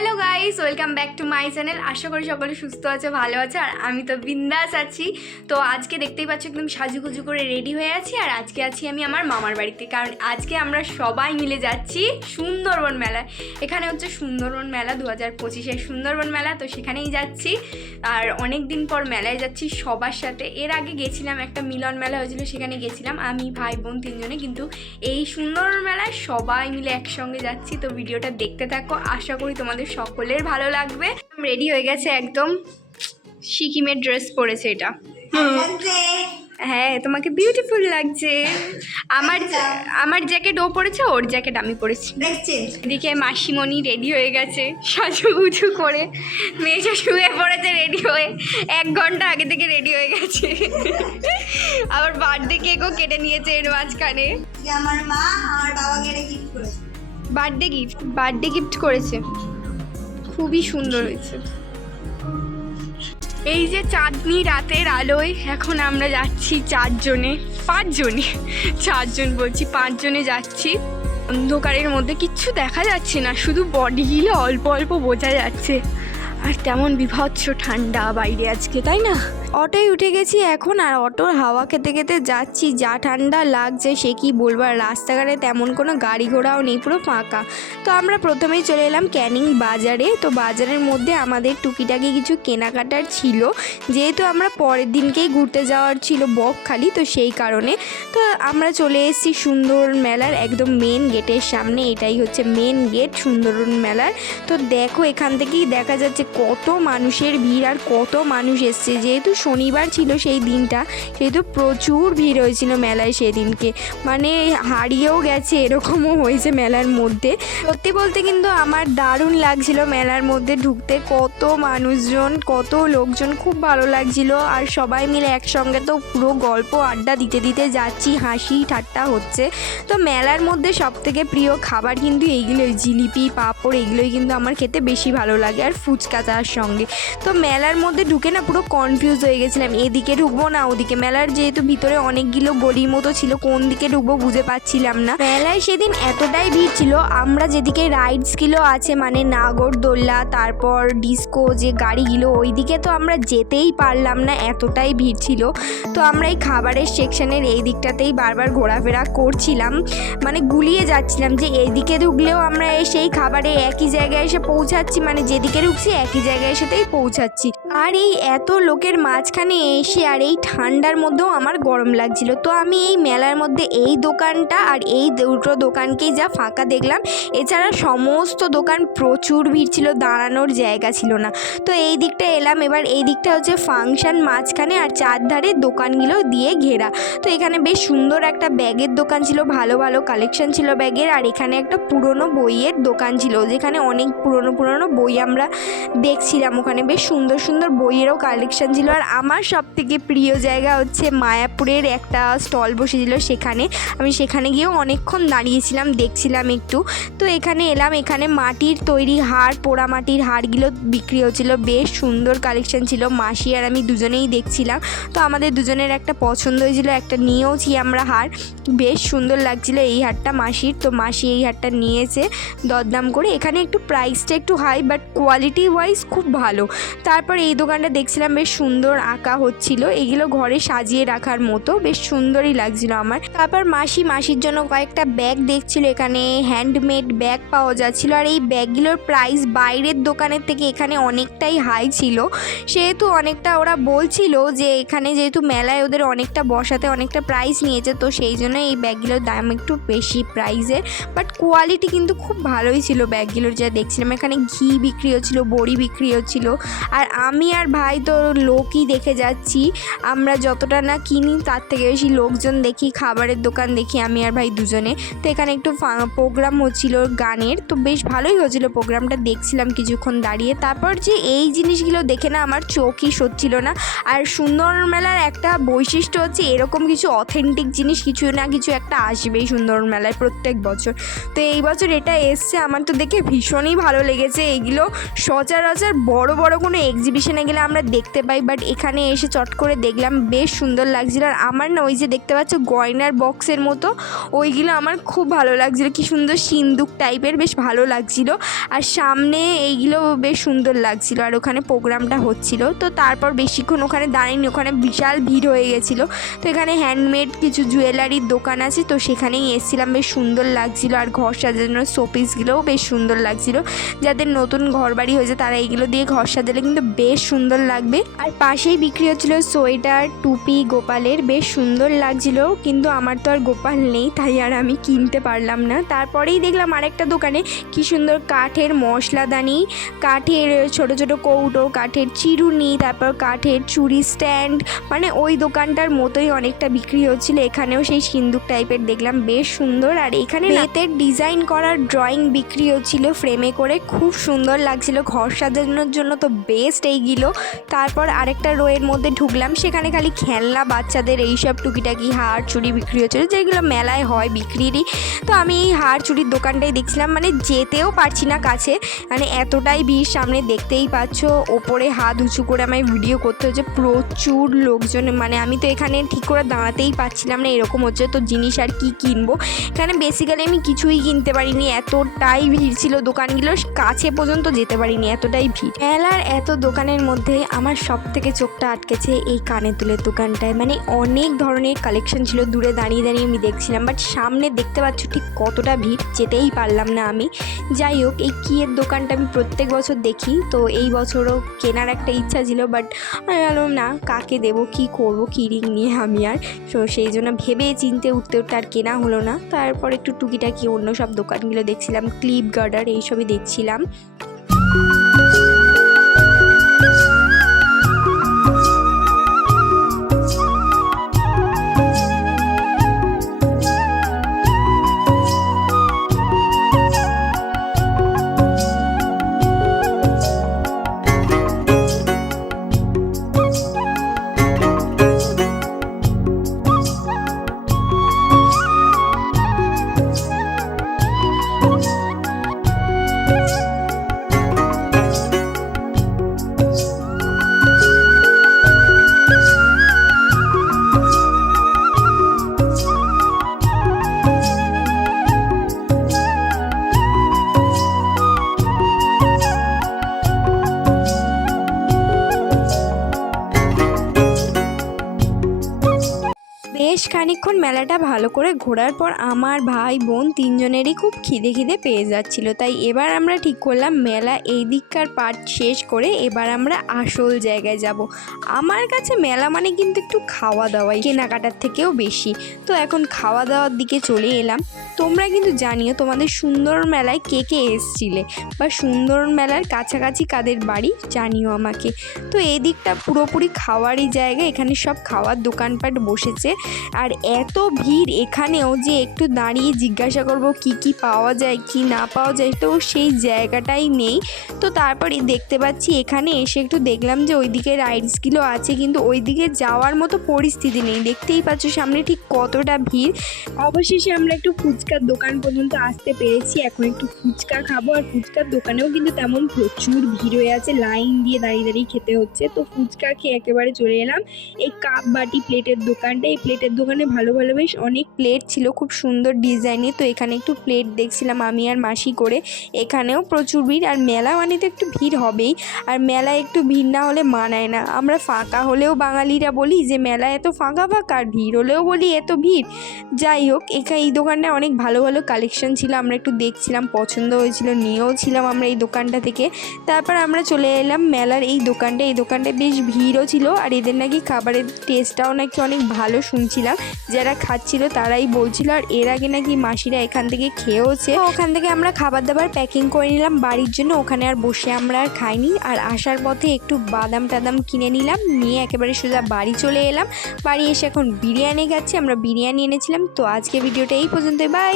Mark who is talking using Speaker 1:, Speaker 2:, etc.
Speaker 1: Hello. Guys welcome back to my channel আশা করি সকলে সুস্থ আছে, ভালো আছে, আর আমি তো বিন্দাস আছি। তো আজকে দেখতেই পাচ্ছ একদম সাজুগুজু করে রেডি হয়ে আছি, আর আজকে আছি আমি আমার মামার বাড়িতে। কারণ আজকে আমরা সবাই মিলে যাচ্ছি সুন্দরবন মেলায়। এখানে হচ্ছে সুন্দরবন মেলা দু হাজার পঁচিশের সুন্দরবন মেলা, তো সেখানেই যাচ্ছি। আর অনেক দিন পর মেলায় যাচ্ছি সবার সাথে। এর আগে গেছিলাম একটা মিলন মেলা হয়েছিল, সেখানে গেছিলাম আমি, ভাই, বোন তিনজনে। কিন্তু এই সুন্দরবন মেলায় সবাই মিলে একসঙ্গে যাচ্ছি, তো ভিডিওটা দেখতে থাকো। আশা করি তোমাদের সকলের ভালো লাগবে। রেডি হয়ে গেছে একদম সিকিমের ড্রেস পরেছে এটা। হ্যাঁ তোমাকে বিউটিফুল লাগছে। আমার আমার জ্যাকেট ও পরেছে ওর জ্যাকেট আমি পরেছি। এদিকে মাসিমণি রেডি হয়ে গেছে সাজুগুজু করে। মেয়েটা শুয়ে পড়েছে রেডি হয়ে এক ঘণ্টা আগে থেকে রেডি হয়ে গেছে। আবার বার্থডে কেকও কেটে নিয়েছে এর মাঝখানে।
Speaker 2: আমার মা আমার বাবাকে গিফট করেছে।
Speaker 1: বার্থডে গিফট বার্থডে গিফট করেছে। খুবই সুন্দর হয়েছে। এই যে চাঁদনি রাতের আলোয়, এখন আমরা যাচ্ছি চারজনে, পাঁচজনে, চারজন বলছি, পাঁচজনে যাচ্ছি। অন্ধকারের মধ্যে কিচ্ছু দেখা যাচ্ছে না, শুধু বডিগুলো অল্প অল্প বোঝা যাচ্ছে। আর তেমন বিভৎস ঠান্ডা বাইরে আজকে, তাই না? অটোয় উঠে গেছি এখন আর অটোর হাওয়া খেতে খেতে যাচ্ছি, যা ঠান্ডা লাগছে সে কি বলব? আর রাস্তাঘাটে তেমন কোনো গাড়ি ঘোড়াও নেই, পুরো ফাঁকা। তো আমরা প্রথমেই চলে এলাম ক্যানিং বাজারে। তো বাজারের মধ্যে আমাদের টুকিটাকি কিছু কেনাকাটার ছিল। যেহেতু আমরা পরের দিনকেই ঘুরতে যাওয়ার ছিল বকখালি তো সেই কারণে। তো আমরা চলে এসেছি সুন্দরবন মেলার একদম মেন গেটের সামনে। এটাই হচ্ছে মেন গেট সুন্দরন মেলার। তো দেখো, এখান থেকেই দেখা যাচ্ছে কত মানুষের ভিড় আর কত মানুষ এসছে। যেহেতু শনিবার ছিল সেই দিনটা, সেহেতু প্রচুর ভিড় হয়েছিল মেলায় সেদিনকে। মানে হারিয়েও গেছে, এরকমও হয়েছে মেলার মধ্যে। সত্যি বলতে কিন্তু আমার দারুণ লাগছিল মেলার মধ্যে ঢুকতে। কত মানুষজন, কত লোকজন, খুব ভালো লাগছিল। আর সবাই মিলে একসঙ্গে তো পুরো গল্প, আড্ডা দিতে দিতে যাচ্ছি, হাসি ঠাট্টা হচ্ছে। তো মেলার মধ্যে সব থেকে প্রিয় খাবার কিন্তু এইগুলোই। জিলিপি, পাঁপড় এগুলোই কিন্তু আমার খেতে বেশি ভালো লাগে। আর ফুচকা তার সঙ্গে। তো মেলার মধ্যে ঢুকে না পুরো কনফিউজ হয়ে গেছিলাম, এদিকে ঢুকবো না ওদিকে। মেলার যেহেতু ভিতরে অনেকগুলো গলির মতো ছিল, কোন দিকে ঢুকবো বুঝে পাচ্ছিলাম না। মেলায় সেদিন এতটাই ভিড় ছিল, আমরা যেদিকে রাইডসগুলো আছে মানে নাগরদোল্লা তারপর ডিস্কো যে গাড়িগুলো ওই দিকে তো আমরা যেতেই পারলাম না, এতটাই ভিড় ছিল। তো আমরা এই খাবারের সেকশনের এই দিকটাতেই বারবার ঘোরাফেরা করছিলাম। মানে গুলিয়ে যাচ্ছিলাম যে এইদিকে ঢুকলেও আমরা সেই খাবারে একই জায়গায় এসে পৌঁছাচ্ছি মানে যেদিকে ঢুকছি একই জায়গায় এসেতেই পৌঁছাচ্ছি। আর এই এত লোকের মাঝখানে এসে আর এই ঠান্ডার মধ্যেও আমার গরম লাগছিল। তো আমি এই মেলার মধ্যে এই দোকানটা আর এই দুটো দোকানকেই যা ফাঁকা দেখলাম, এছাড়া সমস্ত দোকান প্রচুর ভিড় ছিল, দাঁড়ানোর জায়গা ছিল না। তো এই দিকটা এলাম, এবার এই দিকটা হচ্ছে ফাংশন মাঝখানে আর চারধারে দোকানগুলো দিয়ে ঘেরা। তো এখানে বেশ সুন্দর একটা ব্যাগের দোকান ছিল, ভালো ভালো কালেকশন ছিল ব্যাগের, আর এখানে একটা পুরনো বইয়ের দোকান ছিল, যেখানে অনেক পুরনো পুরনো বই আমরা দেখছিলাম ওখানে। বেশ সুন্দর সুন্দর বইয়েরও কালেকশন ছিল। আর আমার সব থেকে প্রিয় জায়গা হচ্ছে মায়াপুরের একটা স্টল বসেছিল সেখানে। আমি সেখানে গিয়েও অনেকক্ষণ দাঁড়িয়েছিলাম, দেখছিলাম একটু। তো এখানে এলাম, এখানে মাটির তৈরি হাড় পোড়া মাটির হাড়গুলো বিক্রি হচ্ছিল। বেশ সুন্দর কালেকশন ছিল, মাসি আর আমি দুজনেই দেখছিলাম। তো আমাদের দুজনের একটা পছন্দ হয়েছিল, একটা নিয়েওছি আমরা হার। বেশ সুন্দর লাগছিল এই হারটা মাসির। তো মাসি এই হারটা নিয়েছে, দরদাম করে। এখানে একটু প্রাইসটা একটু হাই বাট কোয়ালিটি ওয়াইজ খুব ভালো। তারপর এই দোকানটা দেখছিলাম বেশ সুন্দর আঁকা হচ্ছিল। এগুলো ঘরে সাজিয়ে রাখার মতো, বেশ সুন্দরই লাগছিল আমার। তারপর মাসি মাসির জন্য কয়েকটা ব্যাগ দেখছিল, এখানে হ্যান্ডমেড ব্যাগ পাওয়া যাচ্ছিল। আর এই ব্যাগগুলোর প্রাইস বাইরের দোকানের থেকে এখানে অনেকটাই হাই ছিল। সেহেতু অনেকটা ওরা বলছিল যে এখানে যেহেতু মেলায় ওদের অনেকটা বসাতে অনেকটা প্রাইস নিয়েছে, তো সেই জন্য এই ব্যাগগুলোর দাম একটু বেশি প্রাইসের বাট কোয়ালিটি কিন্তু খুব ভালোই ছিল ব্যাগগুলোর যা দেখছিলাম। এখানে ঘি বিক্রি হচ্ছিল বড়ি বিক্রি হচ্ছিল। আর আমি আর ভাই তো লোকই দেখে যাচ্ছি। আমরা যতটা না কিনি, তার থেকে বেশি লোকজন দেখি, খাবারের দোকান দেখি আমি আর ভাই দুজনে। তো এখানে একটু প্রোগ্রাম হচ্ছিল গানের। তো বেশ ভালোই হচ্ছিল প্রোগ্রামটা, দেখছিলাম কিছুক্ষণ দাঁড়িয়ে। তারপর যে এই জিনিসগুলো দেখে না আমার চোখই সচ্ছিল না। আর সুন্দরবন মেলার একটা বৈশিষ্ট্য হচ্ছে এরকম কিছু অথেন্টিক জিনিস কিছু না কিছু একটা আসবেই সুন্দরবন মেলায় প্রত্যেক বছর। তো এই বছর এটা এসছে, আমার তো দেখে ভীষণই ভালো লেগেছে। এইগুলো সচরাচর সচরাচর বড় বড় কোনো এক্সিবিশনে গেলে আমরা দেখতে পাই বাট এখানে এসে চট করে দেখলাম বেশ সুন্দর লাগছিল। আর আমার না ওই যে দেখতে পাচ্ছ গয়নার বক্সের মতো, ওইগুলো আমার খুব ভালো লাগছিল। কি সুন্দর সিন্দুক টাইপের বেশ ভালো লাগছিল। আর সামনে এইগুলো বেশ সুন্দর লাগছিল। আর ওখানে প্রোগ্রামটা হচ্ছিল। তো তারপর বেশিক্ষণ ওখানে দাঁড়াইনি ওখানে বিশাল ভিড় হয়ে গেছিল। তো এখানে হ্যান্ডমেড কিছু জুয়েলারির দোকান আছে, তো সেখানেই এসেছিলাম, বেশ সুন্দর লাগছিল। আর ঘর সাজানোর শোপিসগুলোও বেশ সুন্দর লাগছিল। যাদের নতুন ঘর বাড়ি হয়েছে তারা এইগুলো দিয়ে ঘর সাজালে কিন্তু বেশ সুন্দর লাগবে। আর পাশেই বিক্রি হচ্ছিল সোয়েটার, টুপি, গোপালের, বেশ সুন্দর লাগছিল। কিন্তু আমার তো আর গোপাল নেই, তাই আর আমি কিনতে পারলাম না। তারপরেই দেখলাম আরেকটা দোকানে কি সুন্দর কাঠের মশলাদানি, কাঠের ছোট ছোট কৌটো, কাঠের চিরুনি, তারপর কাঠের চুড়ি স্ট্যান্ড। মানে ওই দোকানটার মতোই অনেকটা বিক্রি হচ্ছিল। এখানেও সেই সিন্দুক টাইপের দেখলাম, বেশ সুন্দর। আর এখানে বেতের ডিজাইন করার ড্রয়িং বিক্রি হচ্ছিল ফ্রেমে করে। খুব সুন্দর লাগছিল ঘর সাজানোর জন্য তো বেস্ট এইগুলো। তারপর আরেকটা রোয়ের মধ্যে ঢুকলাম, সেখানে খালি খেলনা, বাচ্চাদের এইসব টুকিটাকি হার চুড়ি বিক্রি হচ্ছিল যেগুলো মেলায় হয় বিক্রিরই। তো আমি এই হার চুড়ির দোকানটাই দেখছিলাম মানে যেতেও পারছি না কাছে। মানে এতটাই ভিড় সামনে দেখতেই পাচ্ছ, ওপরে হাত উঁচু করে আমায় ভিডিও করতে হচ্ছে। প্রচুর লোকজন মানে আমি তো এখানে ঠিক করে দাঁড়াতেই পারছিলাম না এরকম হচ্ছে, তো জিনিস আর কি কিনবো? এখানে বেসিক্যালি আমি কিছুই কিনতে পারিনি, এতটাই ভিড় ছিল দোকানগুলো কাছে পর্যন্ত যেতে পারিনি এতটাই ভিড়। মেলার এত দোকানের মধ্যে আমার সব থেকে চোখটা আটকেছে এই কানে তুলের দোকানটায়। মানে অনেক ধরনের কালেকশন ছিল, দূরে দাঁড়িয়ে দাঁড়িয়ে আমি দেখছিলাম বাট সামনে দেখতে পাচ্ছ ঠিক কতটা ভিড়, যেতেই পারলাম না আমি। যাই হোক, এই কিয়ের দোকানটা আমি প্রত্যেক বছর দেখি, তো এই বছরও কেনার একটা ইচ্ছা ছিল বাট আমি ভাবলাম, না, কাকে দেবো, কি করব, কি রিং নিয়ে আমি আর? তো সেই জন্য ভেবে চিনতে উঠতে উঠতে আর কেনা হলো না। তারপর একটু টুকিটাকি অন্য সব দোকানগুলো দেখছিলাম ক্লিপ গার্ডার এইসবই দেখছিলাম। মেলাটা ভালো করে ঘোরার পর আমার ভাই বোন তিনজনেরই খুব খিদে খিদে পেয়ে যাচ্ছিল। তাই এবার আমরা ঠিক করলাম মেলা এই দিককার পার্ট শেষ করে এবার আমরা আসল জায়গায় যাব। আমার কাছে মেলা মানে কিন্তু একটু খাওয়া দাওয়াই কেনাকাটার থেকেও বেশি। তো এখন খাওয়া দাওয়ার দিকে চলে এলাম। তোমরা কিন্তু জানিও তোমাদের সুন্দর মেলায় কে কে এসছিলে বা সুন্দর মেলার কাছাকাছি কাদের বাড়ি জানিও আমাকে। তো এই দিকটা পুরোপুরি খাওয়ারই জায়গা, এখানে সব খাওয়ার দোকানপাট বসেছে। আর এত ভিড় এখানেও যে একটু দাঁড়িয়ে জিজ্ঞাসা করব কি কি পাওয়া যায়, কি না পাওয়া যায়, তো সেই জায়গাটাই নেই। তো তারপরে দেখতে পাচ্ছি এখানে এসে একটু দেখলাম যে ওইদিকে রাইডসগুলো আছে, কিন্তু ওইদিকে যাওয়ার মতো পরিস্থিতি নেই। দেখতেই পাচ্ছ সামনে ঠিক কতটা ভিড়। অবশেষে আমরা একটু ফুচকার দোকান পর্যন্ত আসতে পেরেছি। এখন একটু ফুচকা খাব আর ফুচকার দোকানেও কিন্তু তেমন প্রচুর ভিড় হয়ে আছে। লাইন দিয়ে দাঁড়িয়ে দাঁড়িয়ে খেতে হচ্ছে। তো ফুচকা খেয়ে একেবারে চলে এলাম। এই কাপ বাটি প্লেটের দোকানটা, এই প্লেটের দোকানে ভালো ভালো বেশ, অনেক প্লেট ছিল, খুব সুন্দর ডিজাইনে তো এখানে একটু প্লেট দেখছিলাম আমি আর মাসি করে। এখানেও প্রচুর ভিড়, আর মেলা মানে তো একটু ভিড় হবেই। আর মেলায় একটু ভিড় না হলে মানায় না। আমরা ফাঁকা হলেও বাঙালিরা বলি যে, মেলা এত ফাঁকা ফাঁকা, আর ভিড় হলেও বলি এত ভিড়। যাই হোক, এখানে এই দোকানটায় অনেক ভালো ভালো কালেকশন ছিল, আমরা একটু দেখছিলাম, পছন্দ হয়েছিল, নিয়েও ছিলাম আমরা এই দোকানটা থেকে। তারপর আমরা চলে এলাম মেলার এই দোকানটা। এই দোকানটায় বেশ ভিড়ও ছিল, আর এদের নাকি খাবারের টেস্টটাও নাকি অনেক ভালো শুনছিলাম। যারা খাচ্ছিল তারাই বলছিল, আর এর আগে নাকি মাসিরা এখান থেকে খেয়েওছে? ওখান থেকে আমরা খাবার দাবার প্যাকিং করে নিলাম বাড়ির জন্য। ওখানে আর বসে আমরা আর খাইনি। আর আসার পথে একটু বাদাম টাদাম কিনে নিলাম। নিয়ে একেবারে সোজা বাড়ি চলে এলাম। বাড়ি এসে এখন বিরিয়ানি খাচ্ছি। আমরা বিরিয়ানি এনেছিলাম। তো আজকে ভিডিওটা এই পর্যন্তই। বাই